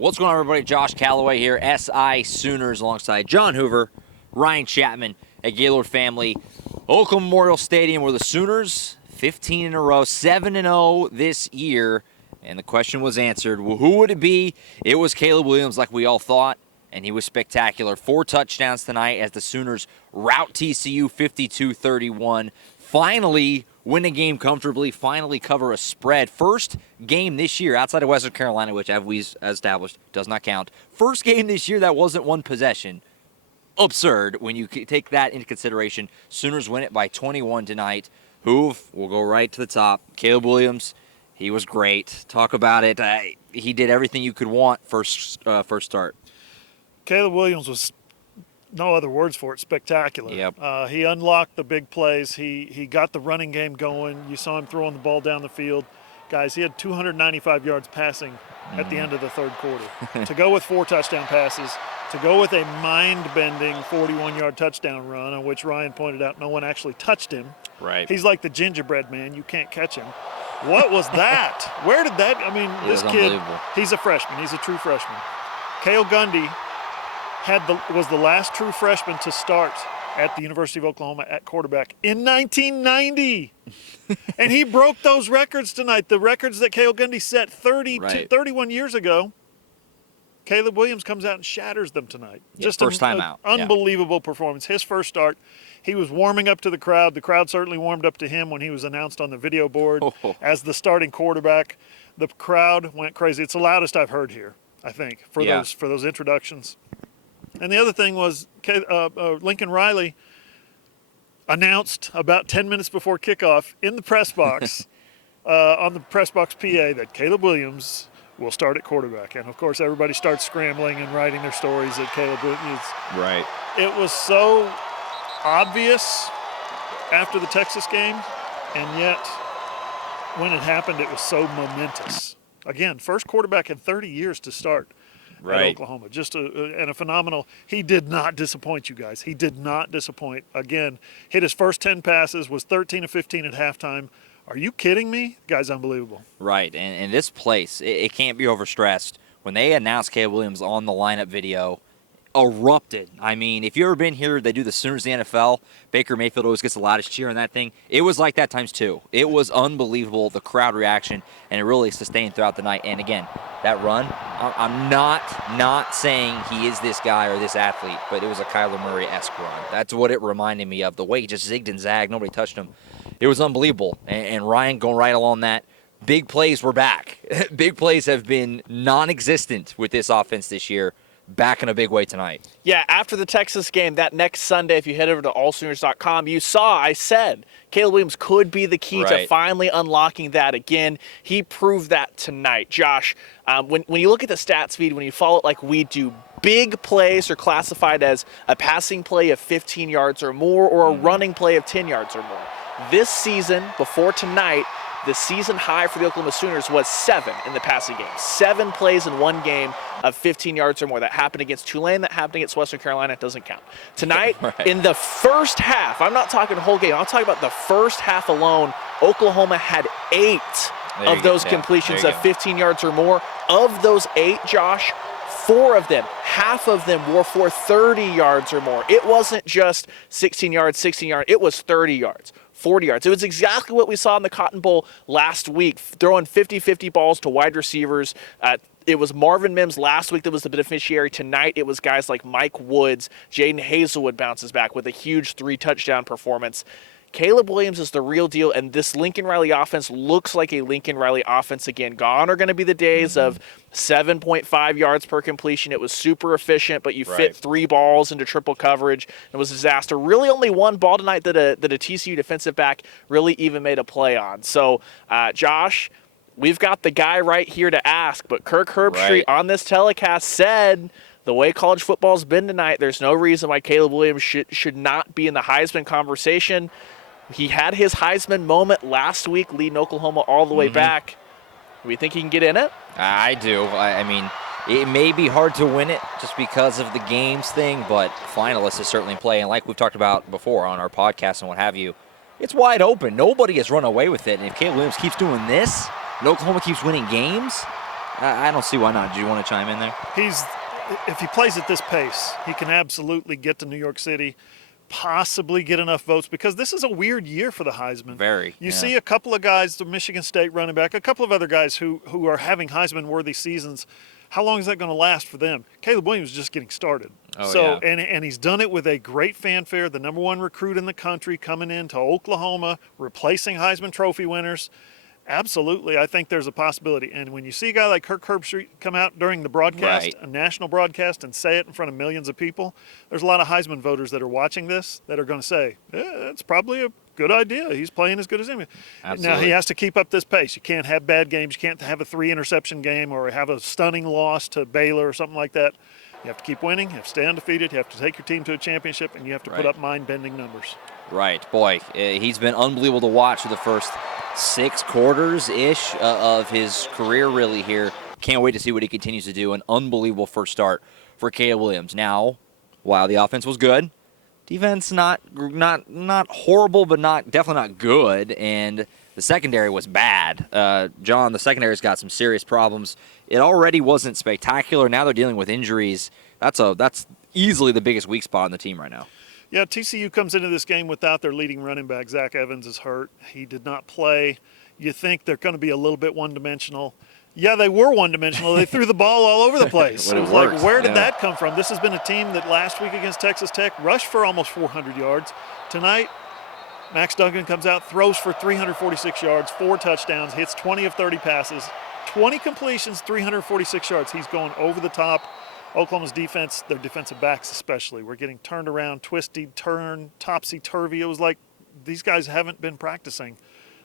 What's going on, everybody? Josh Callaway here, SI Sooners, alongside John Hoover, Ryan Chapman at Gaylord Family. Oklahoma Memorial Stadium, where the Sooners, 15 in a row, 7-0 this year. And the question was answered. Well, who would it be? It was Caleb Williams, like we all thought, and he was spectacular. 4 touchdowns tonight as the Sooners rout TCU 52-31. Finally win a game comfortably, finally cover a spread. First game this year outside of Western Carolina, which, as we established, does not count. First game this year that wasn't one possession. Absurd when you take that into consideration. Sooners win it by 21 tonight. Hoove will go right to the top. Caleb Williams, he was great. Talk about it. He did everything you could want first start. Caleb Williams was, no other words for it, spectacular. Yep. He unlocked the big plays. He got the running game going. You saw him throwing the ball down the field. Guys, he had 295 yards passing at the end of the third quarter. To go with 4 touchdown passes, to go with a mind-bending 41-yard touchdown run, on which Ryan pointed out no one actually touched him. Right. He's like the gingerbread man. You can't catch him. What was that? Where did that – I mean, this kid, he's a freshman. He's a true freshman. Cale Gundy was the last true freshman to start at the University of Oklahoma at quarterback in 1990. And he broke those records tonight, the records that Cale Gundy set 31 years ago. Caleb Williams comes out and shatters them tonight. Yeah, Just first time out. Unbelievable performance. His first start, he was warming up to the crowd. The crowd certainly warmed up to him when he was announced on the video board as the starting quarterback. The crowd went crazy. It's the loudest I've heard here, I think, for those introductions. And the other thing was Lincoln Riley announced about 10 minutes before kickoff in the press box, on the press box PA, that Caleb Williams will start at quarterback. And, of course, everybody starts scrambling and writing their stories that Caleb Williams. Right. It was so obvious after the Texas game, and yet when it happened, it was so momentous. Again, first quarterback in 30 years to start. At Oklahoma. Just a phenomenal. He did not disappoint you guys. He did not disappoint. Again, hit his first 10 passes, was 13 of 15 at halftime. Are you kidding me? The guy's unbelievable. Right, and this place, it can't be overstressed. When they announced Caleb Williams on the lineup video, erupted. I mean, if you've ever been here, they do the Sooners in the NFL. Baker Mayfield always gets the loudest cheer on that thing. It was like that times 2. It was unbelievable, the crowd reaction, and it really sustained throughout the night. And again, that run, I'm not saying he is this guy or this athlete, but it was a Kyler Murray-esque run. That's what it reminded me of. The way he just zigged and zagged, nobody touched him. It was unbelievable. And Ryan going right along that. Big plays were back. Big plays have been non-existent with this offense this year. Back in a big way tonight. Yeah, after the Texas game, that next Sunday, if you head over to allsooners.com, you saw, I said, Caleb Williams could be the key to finally unlocking that again. He proved that tonight. Josh, when you look at the stats feed, when you follow it like we do, big plays are classified as a passing play of 15 yards or more or a running play of 10 yards or more. This season, before tonight, the season high for the Oklahoma Sooners was 7 in the passing game. 7 plays in one game of 15 yards or more. That happened against Tulane. That happened against Western Carolina. It doesn't count. Tonight, in the first half, I'm not talking the whole game. I'm talking about the first half alone, Oklahoma had 8 of those completions of 15 yards or more. Of those 8, Josh, 4 of them, half of them were for 30 yards or more. It wasn't just 16 yards, 16 yards. It was 30 yards. 40 yards. It was exactly what we saw in the Cotton Bowl last week, throwing 50-50 balls to wide receivers. It was Marvin Mims last week that was the beneficiary. Tonight, it was guys like Mike Woods. Jaden Hazelwood bounces back with a huge 3-touchdown performance. Caleb Williams is the real deal, and this Lincoln Riley offense looks like a Lincoln Riley offense again. Gone are going to be the days of 7.5 yards per completion. It was super efficient, but you fit 3 balls into triple coverage. It was a disaster. Really only one ball tonight that a TCU defensive back really even made a play on. So, Josh, we've got the guy right here to ask, but Kirk Herbstreit on this telecast said the way college football's been tonight, there's no reason why Caleb Williams should not be in the Heisman conversation. He had his Heisman moment last week, leading Oklahoma all the way back. Do we think he can get in it? I do. I mean, it may be hard to win it just because of the games thing, but finalists is certainly in play. And like we've talked about before on our podcast and what have you, it's wide open. Nobody has run away with it. And if Caleb Williams keeps doing this and Oklahoma keeps winning games, I don't see why not. Do you want to chime in there? If he plays at this pace, he can absolutely get to New York City, possibly get enough votes, because this is a weird year for the Heisman. Very. You see a couple of guys, the Michigan State running back, a couple of other guys who are having Heisman-worthy seasons. How long is that going to last for them? Caleb Williams is just getting started. And he's done it with a great fanfare, the number one recruit in the country coming into Oklahoma, replacing Heisman Trophy winners. Absolutely, I think there's a possibility. And when you see a guy like Kirk Herbstreit come out during the broadcast, a national broadcast, and say it in front of millions of people, there's a lot of Heisman voters that are watching this that are going to say, it's probably a good idea. He's playing as good as him. Now, he has to keep up this pace. You can't have bad games. You can't have a 3-interception game or have a stunning loss to Baylor or something like that. You have to keep winning. You have to stay undefeated. You have to take your team to a championship, and you have to put up mind-bending numbers. Right. Boy, he's been unbelievable to watch for the first 6 quarters-ish of his career really here. Can't wait to see what he continues to do. An unbelievable first start for Caleb Williams. Now, while the offense was good, defense not horrible, but definitely not good, and the secondary was bad. John, the secondary's got some serious problems. It already wasn't spectacular. Now they're dealing with injuries. That's easily the biggest weak spot on the team right now. Yeah, TCU comes into this game without their leading running back. Zach Evans is hurt. He did not play. You think they're going to be a little bit one-dimensional. Yeah, they were one-dimensional. They threw the ball all over the place. It was like, where did that come from? This has been a team that last week against Texas Tech rushed for almost 400 yards. Tonight, Max Duggan comes out, throws for 346 yards, 4 touchdowns, hits 20 of 30 passes, 20 completions, 346 yards. He's going over the top. Oklahoma's defense, their defensive backs especially, were getting turned around, twisted, turned, topsy-turvy. It was like these guys haven't been practicing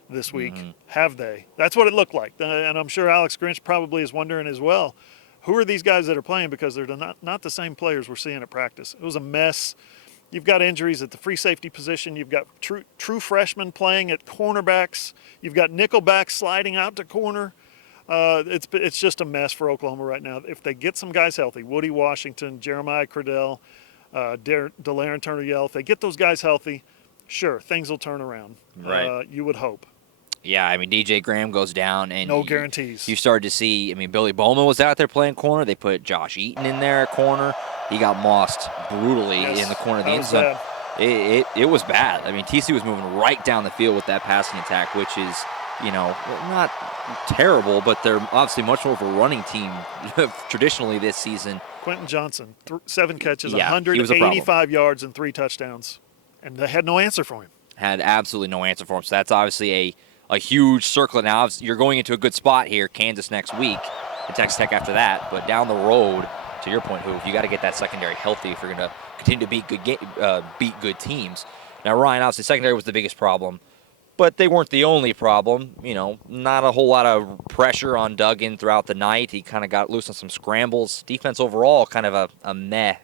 this week, have they? That's what it looked like. And I'm sure Alex Grinch probably is wondering as well, who are these guys that are playing, because they're not the same players we're seeing at practice. It was a mess. You've got injuries at the free safety position. You've got true freshmen playing at cornerbacks. You've got nickelbacks sliding out to corner. It's just a mess for Oklahoma right now. If they get some guys healthy, Woody Washington, Jeremiah Cradell, Delaren Turner-Yell, if they get those guys healthy, sure, things will turn around. Right. You would hope. Yeah, I mean, DJ Graham goes down, and no guarantees. You started to see, Billy Bowman was out there playing corner. They put Josh Eaton in there at corner. He got mossed brutally in the corner of the end zone. It was bad. TCU was moving right down the field with that passing attack, which is, not terrible, but they're obviously much more of a running team traditionally this season. Quentin Johnson, 7 catches, yeah, 185 yards, and 3 touchdowns. And they had no answer for him. Had absolutely no answer for him. So that's obviously a huge circle. Now you're going into a good spot here, Kansas next week, and Texas Tech after that. But down the road, to your point, Hoof, you got to get that secondary healthy if you're going to continue to beat good teams. Now, Ryan, obviously, secondary was the biggest problem, but they weren't the only problem. Not a whole lot of pressure on Duggan throughout the night. He kind of got loose on some scrambles. Defense overall, kind of a meh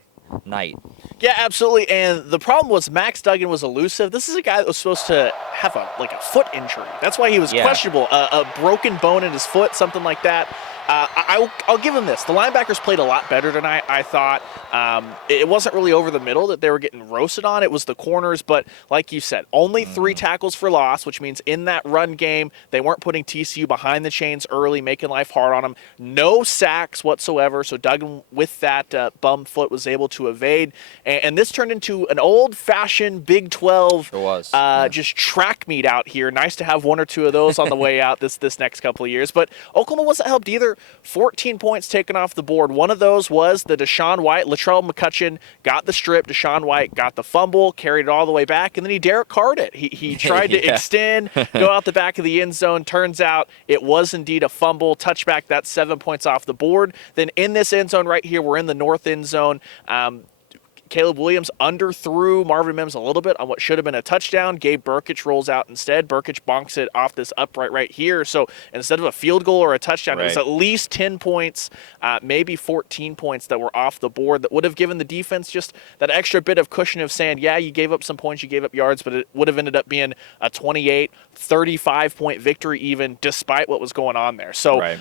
night. Yeah, absolutely. And the problem was Max Duggan was elusive. This is a guy that was supposed to have a foot injury. That's why he was questionable. A broken bone in his foot, something like that. I'll give him this. The linebackers played a lot better tonight, I thought. It wasn't really over the middle that they were getting roasted on. It was the corners, but like you said, only 3 tackles for loss, which means in that run game, they weren't putting TCU behind the chains early, making life hard on them. No sacks whatsoever, so Duggan, with that bum foot, was able to evade. And this turned into an old-fashioned Big 12 just track meet out here. Nice to have 1 or 2 of those on the way out this next couple of years. But Oklahoma wasn't helped either. 14 points taken off the board. One of those was the Deshaun White. Latrell McCutcheon got the strip. Deshaun White got the fumble, carried it all the way back, and then he Derek Carr'd it. He tried to extend, go out the back of the end zone. Turns out it was indeed a fumble. Touchback, that's 7 points off the board. Then in this end zone right here, we're in the north end zone. Caleb Williams underthrew Marvin Mims a little bit on what should have been a touchdown. Gabe Burkich rolls out instead. Burkich bonks it off this upright right here. So instead of a field goal or a touchdown, it was at least 10 points, maybe 14 points that were off the board that would have given the defense just that extra bit of cushion of saying, yeah, you gave up some points, you gave up yards, but it would have ended up being a 28, 35-point victory even, despite what was going on there. So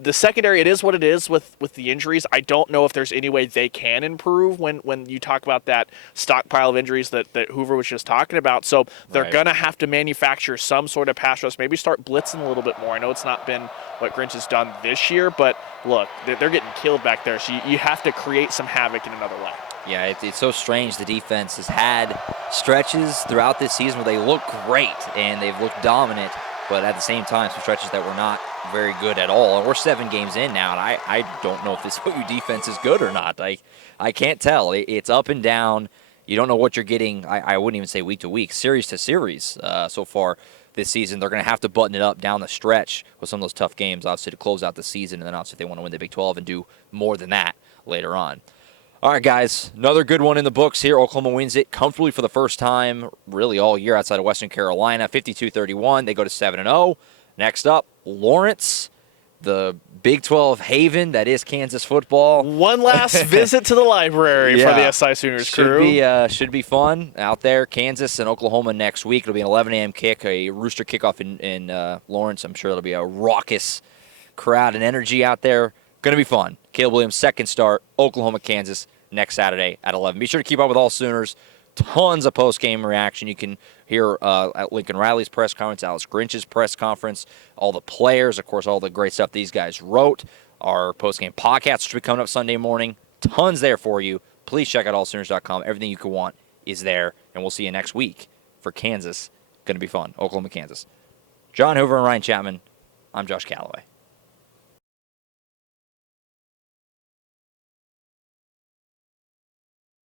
the secondary, it is what it is with the injuries. I don't know if there's any way they can improve when you talk about that stockpile of injuries that Hoover was just talking about. So they're going to have to manufacture some sort of pass rush, maybe start blitzing a little bit more. I know it's not been what Grinch has done this year, but look, they're getting killed back there. So you have to create some havoc in another way. Yeah, it's so strange. The defense has had stretches throughout this season where they look great and they've looked dominant, but at the same time, some stretches that were not very good at all. And we're 7 games in now, and I don't know if this OU defense is good or not. I can't tell. It's up and down. You don't know what you're getting. I wouldn't even say week to week, series to series so far this season. They're going to have to button it up down the stretch with some of those tough games, obviously, to close out the season, and then obviously if they want to win the Big 12 and do more than that later on. All right, guys, another good one in the books here. Oklahoma wins it comfortably for the first time really all year outside of Western Carolina, 52-31. They go to 7-0. Next up, Lawrence, the Big 12 haven that is Kansas football. One last visit to the library for the SI Sooners crew. Should be fun out there. Kansas and Oklahoma next week. It'll be an 11 a.m. kick, a rooster kickoff in Lawrence. I'm sure it'll be a raucous crowd and energy out there. Going to be fun. Caleb Williams' second start, Oklahoma, Kansas, next Saturday at 11. Be sure to keep up with all Sooners. Tons of post-game reaction. You can hear at Lincoln Riley's press conference, Alex Grinch's press conference, all the players, of course, all the great stuff these guys wrote. Our post-game podcast should be coming up Sunday morning. Tons there for you. Please check out allsooners.com. Everything you could want is there, and we'll see you next week for Kansas. Going to be fun. Oklahoma, Kansas. John Hoover and Ryan Chapman. I'm Josh Callaway.